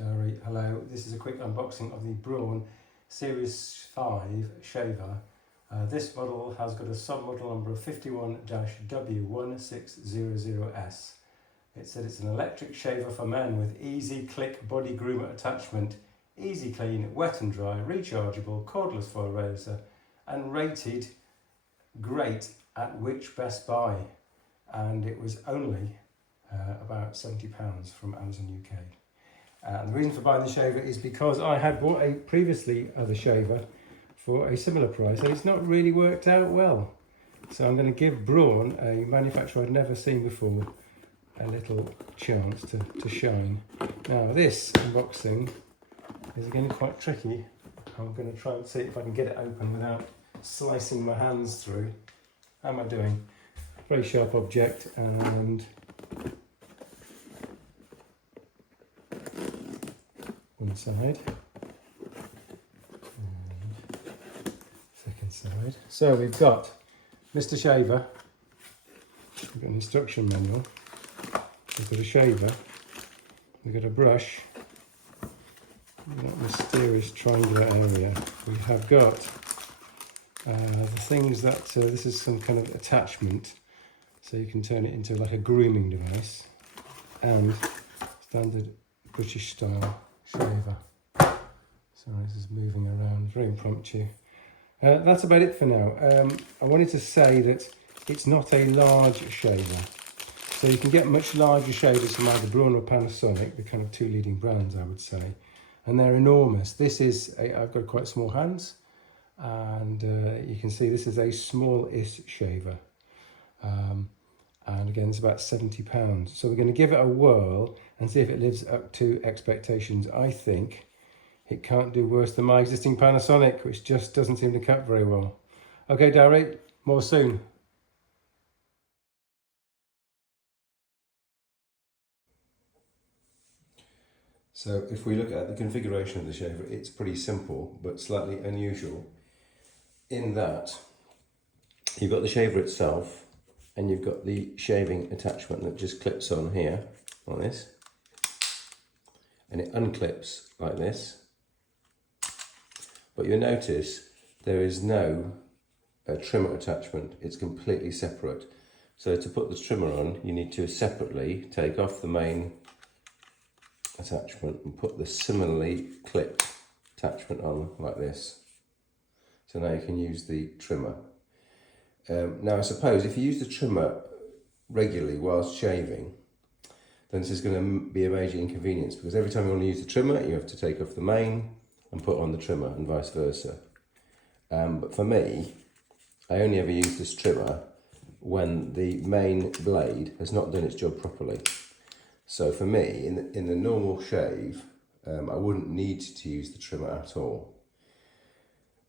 Diary, hello. This is a quick unboxing of the Braun Series 5 shaver. This model has got a sub-model number of 51-W1600S. It said it's an electric shaver for men with easy click body groomer attachment, easy clean, wet and dry, rechargeable, cordless foil razor, and rated great at which Best Buy. And it was only about £70 from Amazon UK. And the reason for buying the shaver is because I had bought a previously other shaver for a similar price and it's not really worked out well. So I'm going to give Braun, a manufacturer I'd never seen before, a little chance to shine. Now this unboxing is again quite tricky. I'm going to try and see if I can get it open without slicing my hands through. How am I doing? Very sharp object, and one side and second side. So we've got Mr. Shaver, we've got an instruction manual, we've got a shaver, we've got a brush, in that mysterious triangular area. We have got the things that, this is some kind of attachment, so you can turn it into like a grooming device, and standard British style shaver. Sorry, this is moving around, very impromptu. That's about it for now. I wanted to say that it's not a large shaver. So you can get much larger shavers from either Braun or Panasonic, the kind of two leading brands, I would say. And they're enormous. This is, I've got quite small hands, and you can see this is a small-ish shaver. And again, it's about £70. So we're going to give it a whirl and see if it lives up to expectations. I think it can't do worse than my existing Panasonic, which just doesn't seem to cut very well. Okay, Diary, more soon. So if we look at the configuration of the shaver, it's pretty simple, but slightly unusual in that you've got the shaver itself, and you've got the shaving attachment that just clips on here, like this, and it unclips like this. But you'll notice there is no trimmer attachment, it's completely separate. So to put the trimmer on, you need to separately take off the main attachment and put the similarly clipped attachment on like this. So now you can use the trimmer. Now I suppose if you use the trimmer regularly whilst shaving, then this is going to be a major inconvenience, because every time you want to use the trimmer you have to take off the main and put on the trimmer, and vice versa. But for me, I only ever use this trimmer when the main blade has not done its job properly. So for me, in the normal shave, I wouldn't need to use the trimmer at all.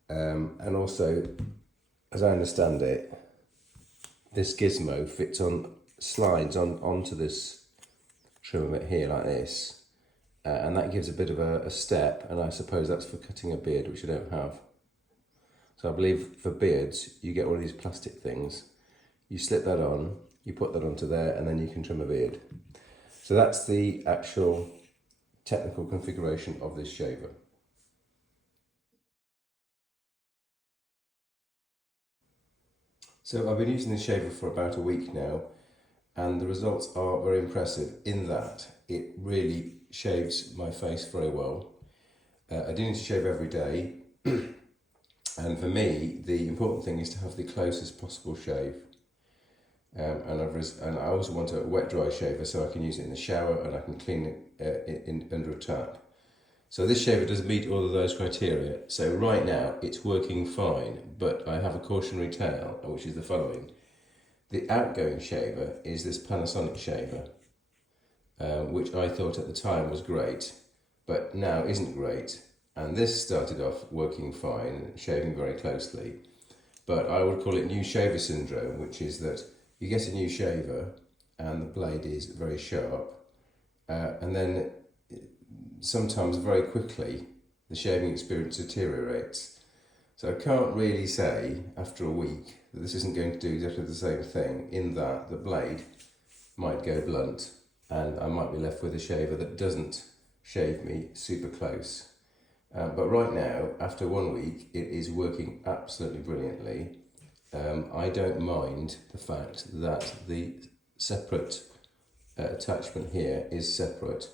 And also, as I understand it, this gizmo slides onto this trimmer bit here like this, and that gives a bit of a step, and I suppose that's for cutting a beard, which I don't have. So I believe for beards, you get one of these plastic things, you slip that on, you put that onto there, and then you can trim a beard. So that's the actual technical configuration of this shaver. So I've been using this shaver for about a week now, and the results are very impressive in that it really shaves my face very well. I do need to shave every day, and for me the important thing is to have the closest possible shave. And I also want a wet dry shaver so I can use it in the shower and I can clean it under a tap. So this shaver does meet all of those criteria. So right now it's working fine, but I have a cautionary tale, which is the following. The outgoing shaver is this Panasonic shaver, which I thought at the time was great, but now isn't great. And this started off working fine, shaving very closely, but I would call it new shaver syndrome, which is that you get a new shaver and the blade is very sharp, and then sometimes very quickly the shaving experience deteriorates. So I can't really say after a week that this isn't going to do exactly the same thing, in that the blade might go blunt and I might be left with a shaver that doesn't shave me super close. But right now, after 1 week, it is working absolutely brilliantly. I don't mind the fact that the separate attachment here is separate,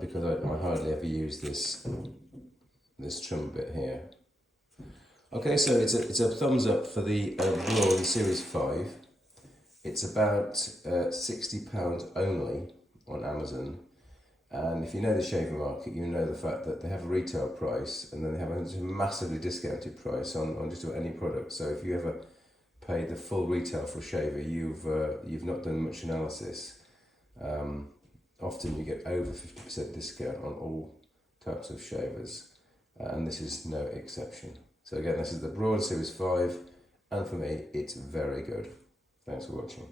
because I hardly ever use this trim bit here. Okay, so it's a thumbs up for the Braun Series 5. It's about £60 only on Amazon. And if you know the shaver market, you know the fact that they have a retail price and then they have a massively discounted price on just about any product. So if you ever paid the full retail for a shaver, you've not done much analysis. Often you get over 50% discount on all types of shavers, and this is no exception. So again, this is the Braun Series 5, and for me, it's very good. Thanks for watching.